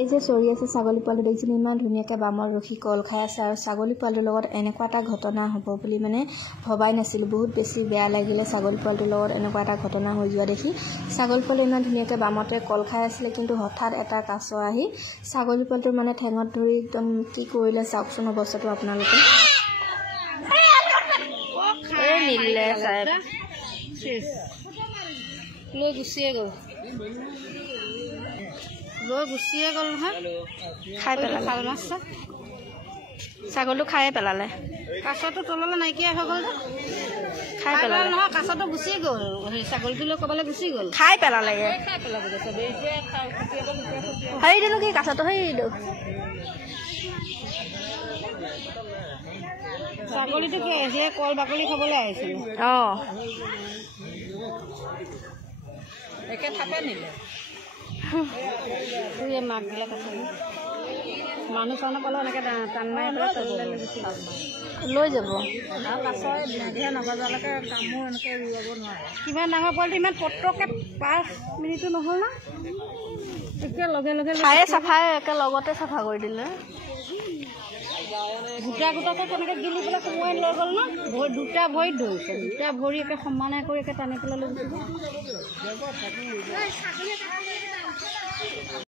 এই যে চৰি আছে ছাগলী পোৱালি দেখিছেনে ইমান ধুনীয়াকৈ বামত ৰখি কল খাই আছে আৰু ছাগলী পোৱালিটোৰ লগত এনেকুৱা এটা ঘটনা হ'ব বুলি মানে ভবাই নাছিলোঁ। বহুত বেছি বেয়া লাগিলে ছাগলী পোৱালিটোৰ লগত এনেকুৱা এটা ঘটনা হৈ যোৱা দেখি। ছাগলী পোৱালি ইমান ধুনীয়াকৈ বামতে কল খাই আছিলে, কিন্তু হঠাৎ এটা কাছ আহি ছাগলী পোৱালিটোৰ মানে ঠেঙত ধৰি একদম কি কৰিলে চাওকচোন অৱস্থাটো আপোনালোকে। নিলে চাহেব লৈ গুচিয়ে গ'ল নহয়, খাই পেলালে ছাগলীটো খায়ে পেলালে। কাছটো তললৈ নাইকিয়া হৈ গ'ল, খাই পেলালে নহয়, কাছটো গুচিয়ে গ'ল, ছাগলীটো লৈ ক'ৰবালৈ গুচি গ'ল, খাই পেলালে। হেৰিটো কি কাছটো হেৰিটো ছাগলীটো কি আহিছে কল বাকলি খাবলৈ আহিছিল। একে থাপে নিলে মাকবিলাক আছে মানুহ চানুহ পালেও এনেকৈ টান মাৰি পেলাই তললৈ লৈ যাব। আৰু কাছৰ নাধিয়া নবজালৈকে কামো এনেকৈ ৰুৱাব নোৱাৰে। কিমান ডাঙৰ পোৱালিটো ইমান পটককৈ 5 মিনিটো নহ'ল না, এতিয়া লগে লগে খায়ে চাফাই একে লগতে চাফা কৰি দিলে। গোটা গোটাকৈ তেনেকৈ গিলি পেলাই সোমোৱাই লৈ গ'ল ন, দুটা ভৰিত ধৰিছে, দুটা ভৰি একে সমানে কৰি একে টানি পেলাই লৈ গৈছে।